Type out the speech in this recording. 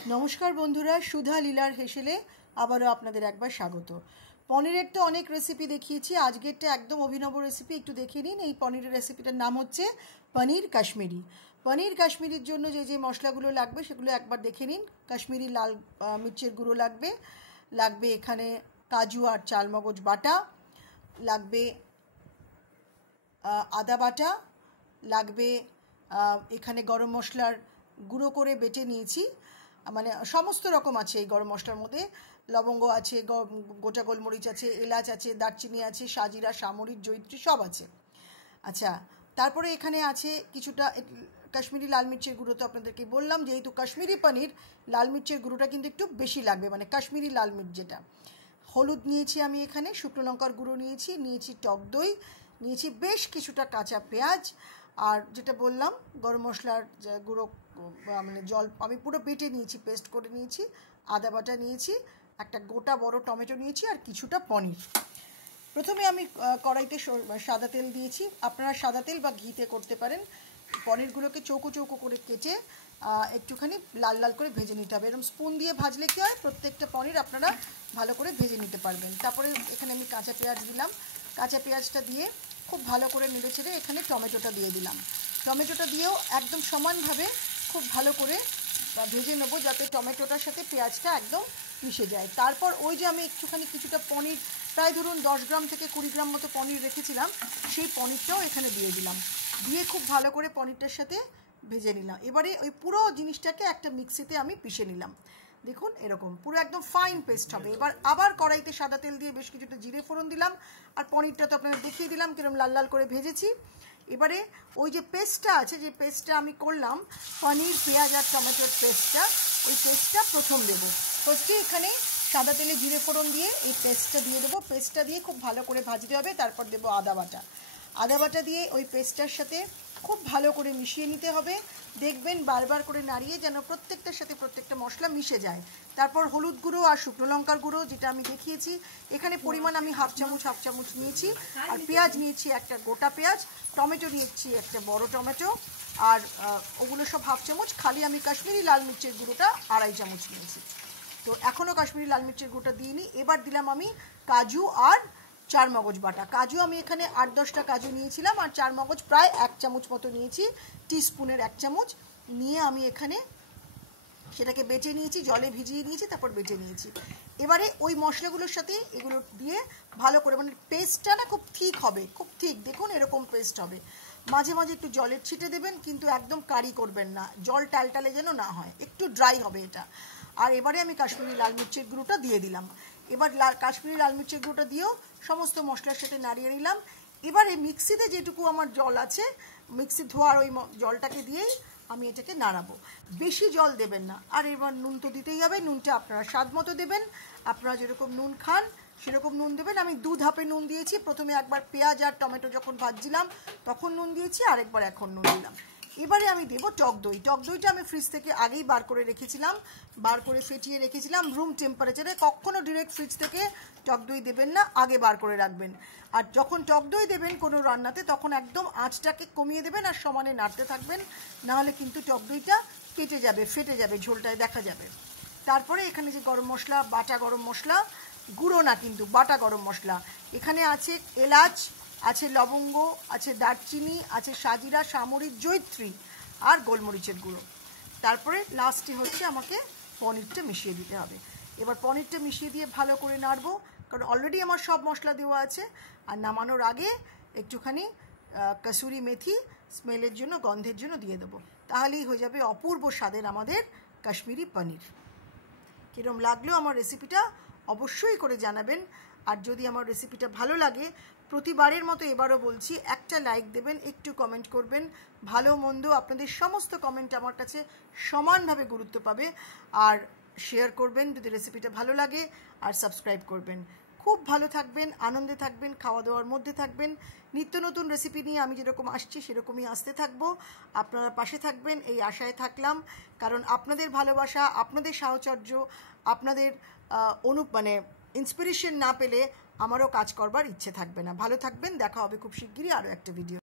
नमस्कार बंधुरा सुधा लीलार हेसेले आबारो आपनादेर एकबार स्वागत। पनिरेर तो अनेक रेसिपि देखिएछि, आजकेरटा एकदम अभिनव रेसिपि एकटु देखिए निन। एई पनिरेर रेसिपिटार नाम हच्छे पनीर काश्मीरी। पनीर काश्मीरिर जोन्नो जे जे मशलागुलो लागबे सेगुलो एकबार देखे निन। काश्मीरी लाल मिर्चेर गुঁড়ো लागबे, लागबे एखाने काजू और चालमगज बाटा, लागबे आदा बाटा, लागबे एखाने गरम मशलार गुঁড়ো करे बेटे निয়েছি, মানে সমস্ত রকম আছে এই গরম মশলার মধ্যে। লবঙ্গ আছে, গোটা গোলমরিচ আছে, এলাচ আছে, দারচিনি আছে, সাজিরা, সামরিক, জয়িত্রী সব আছে। আচ্ছা, তারপরে এখানে আছে কিছুটা কাশ্মীরি লাল মির্চের গুঁড়ো। তো আপনাদেরকে বললাম যেহেতু কাশ্মীরি পনির, লাল মির্চের গুঁড়োটা কিন্তু একটু বেশি লাগবে, মানে কাশ্মীরি লাল মির্চ যেটা। হলুদ নিয়েছি আমি এখানে, শুকনো লঙ্কার গুঁড়ো নিয়েছি, নিয়েছি টক দই, নিয়েছি বেশ কিছুটা কাঁচা পেঁয়াজ, আর যেটা বললাম গরম মশলার গুঁড়ো মানে জল আমি পুরো বেটে নিয়েছি, পেস্ট করে নিয়েছি, আদা বাটা নিয়েছি, একটা গোটা বড় টমেটো নিয়েছি আর কিছুটা পনির। প্রথমে আমি কড়াইতে সাদা তেল দিয়েছি, আপনারা সাদা তেল বা ঘিতে করতে পারেন। পনিরগুলোকে চৌকো চৌকো করে কেটে একটুখানি লাল লাল করে ভেজে নিতে হবে। এরকম স্পুন দিয়ে ভাজলে কী হয়, প্রত্যেকটা পনির আপনারা ভালো করে ভেজে নিতে পারবেন। তারপরে এখানে আমি কাঁচা পেঁয়াজ দিলাম, কাঁচা পেঁয়াজটা দিয়ে খুব ভালো করে নেড়ে ছেড়ে এখানে টমেটোটা দিয়ে দিলাম। টমেটোটা দিয়েও একদম সমানভাবে খুব ভালো করে ভেজে নেবো, যাতে টমেটোটার সাথে পেঁয়াজটা একদম মিশে যায়। তারপর ওই যে আমি একটুখানি কিছুটা পনির, প্রায় ধরুন 10 গ্রাম থেকে 20 গ্রাম মতো পনির রেখেছিলাম, সেই পনিরটাও এখানে দিয়ে দিলাম, দিয়ে খুব ভালো করে পনিরটার সাথে ভেজে নিলাম। এবারে ওই পুরো জিনিসটাকে একটা মিক্সিতে আমি পিষে নিলাম। দেখুন এরকম পুরো একদম ফাইন পেস্ট হবে। এবার আবার কড়াইতে সাদা তেল দিয়ে বেশ কিছুটা জিরে ফোড়ন দিলাম, আর পনিরটা তো আপনাদের দেখিয়ে দিলাম কিরকম লাল লাল করে ভেজেছি। এবারে ওই যে পেস্টটা আছে, যে পেস্টটা আমি করলাম পনির পেঁয়াজ আর টমেটোর পেস্টটা, ওই পেস্টটা প্রথম দেবো। ফার্স্টে এখানে সাদা তেলে জিরে ফোড়ন দিয়ে এই পেস্টটা দিয়ে দেবো। পেস্টটা দিয়ে খুব ভালো করে ভাজতে হবে। তারপর দেবো আদা বাটা। আদা বাটা দিয়ে ওই পেস্টটার সাথে খুব ভালো করে মিশিয়ে নিতে হবে। দেখবেন বারবার করে নাড়িয়ে যেন প্রত্যেকটার সাথে প্রত্যেকটা মশলা মিশে যায়। তারপর হলুদ গুঁড়ো আর শুকনো লঙ্কার গুঁড়ো যেটা আমি দেখিয়েছি, এখানে পরিমাণ আমি হাফ চামচ নিয়েছি, আর পেঁয়াজ নিয়েছি একটা গোটা পেঁয়াজ, টমেটো নিয়েছি একটা বড় টমেটো, আর ওগুলো সব হাফ চামচ। খালি আমি কাশ্মীরি লাল মির্চের গুঁড়োটা 2.5 চামচ নিয়েছি। তো এখনও কাশ্মীরি লাল মির্চের গুঁড়োটা দিইনি। এবার দিলাম আমি কাজু আর চারমগজ বাটা। কাজু আমি এখানে 8-10টা কাজু নিয়েছিলাম, আর চারমগজ প্রায় 1 চামচ মতো নিয়েছি, টিস্পুনের 1 চামচ নিয়ে আমি এখানে সেটাকে বেটে নিয়েছি, জলে ভিজিয়ে নিয়েছি, তারপর বেটে নিয়েছি। এবারে ওই মশলাগুলোর সাথে এগুলো দিয়ে ভালো করে, মানে পেস্টটা না খুব থিক হবে, খুব থিক, দেখুন এরকম পেস্ট হবে। মাঝে মাঝে একটু জলের ছিটে দেবেন, কিন্তু একদম কারি করবেন না, জল টালটালে যেন না হয়, একটু ড্রাই হবে এটা। আর এবারে আমি কাশ্মীরি লাল মির্চের গুঁড়োটা দিয়ে দিলাম। এবার কাশ্মীরি লাল মির্চের গুঁড়োটা দিয়েও সমস্ত মশলার সাথে নাড়িয়ে নিলাম। এবারে মিক্সিতে যেটুকু আমার জল আছে, মিক্সি ধোয়ার ওই জলটাকে দিয়েই আমি এটাকে নাড়াবো। বেশি জল দেবেন না। আর এবার নুন তো দিতেই হবে, নুনটা আপনারা স্বাদ মতো দেবেন, আপনারা যেরকম নুন খান সেরকম নুন দেবেন। আমি 2 ধাপে নুন দিয়েছি, প্রথমে একবার পেঁয়াজ আর টমেটো যখন ভাজছিলাম তখন নুন দিয়েছি, আরেকবার এখন নুন দিলাম। এবারে আমি দেবো টক দই। টক দইটা আমি ফ্রিজ থেকে আগেই বার করে রেখেছিলাম, বার করে ফেটিয়ে রেখেছিলাম রুম টেম্পারেচারে। কখনো ডিরেক্ট ফ্রিজ থেকে টক দই দেবেন না, আগে বার করে রাখবেন। আর যখন টক দই দেবেন কোনো রান্নাতে, তখন একদম আঁচটাকে কমিয়ে দেবেন আর সমানে নাড়তে থাকবেন, নাহলে কিন্তু টক দইটা কেটে যাবে, ফেটে যাবে, ঝোলটায় দেখা যাবে। তারপরে এখানে যে গরম মশলা, বাটা গরম মশলা, গুঁড়ো না কিন্তু বাটা গরম মশলা, এখানে আছে এলাচ, আছে লবঙ্গ, আছে দারচিনি, আছে সাজিরা, সামরিক, জয়িত্রী আর গোলমরিচের গুঁড়ো। তারপরে লাস্টে হচ্ছে আমাকে পনিরটা মিশিয়ে দিতে হবে। এবার পনিরটা মিশিয়ে দিয়ে ভালো করে নাড়বো, কারণ অলরেডি আমার সব মশলা দেওয়া আছে। আর নামানোর আগে একটুখানি কসুরি মেথি স্মেলের জন্য, গন্ধের জন্য দিয়ে দেবো। তাহলেই হয়ে যাবে অপূর্ব স্বাদের আমাদের কাশ্মীরি পনির। কীরকম লাগলো আমার রেসিপিটা অবশ্যই করে জানাবেন। আর যদি আমার রেসিপিটা ভালো লাগে, প্রতিবারের মতো এবারও বলছি, একটা লাইক দেবেন, একটু কমেন্ট করবেন। ভালো মন্দ আপনাদের সমস্ত কমেন্ট আমার কাছে সমানভাবে গুরুত্ব পাবে। আর শেয়ার করবেন যদি রেসিপিটা ভালো লাগে, আর সাবস্ক্রাইব করবেন। খুব ভালো থাকবেন, আনন্দে থাকবেন, খাওয়া দাওয়ার মধ্যে থাকবেন। নিত্য নতুন রেসিপি নিয়ে আমি যেরকম আসছি সেরকমই আসতে থাকবো। আপনারা পাশে থাকবেন এই আশায় থাকলাম, কারণ আপনাদের ভালোবাসা, আপনাদের সাহচর্য, আপনাদের মানে ইন্সপিরেশন না পেলে আমারও কাজ করবার ইচ্ছে থাকবে না। ভালো থাকবেন, দেখা হবে খুব শিগগিরই আরও একটা ভিডিও।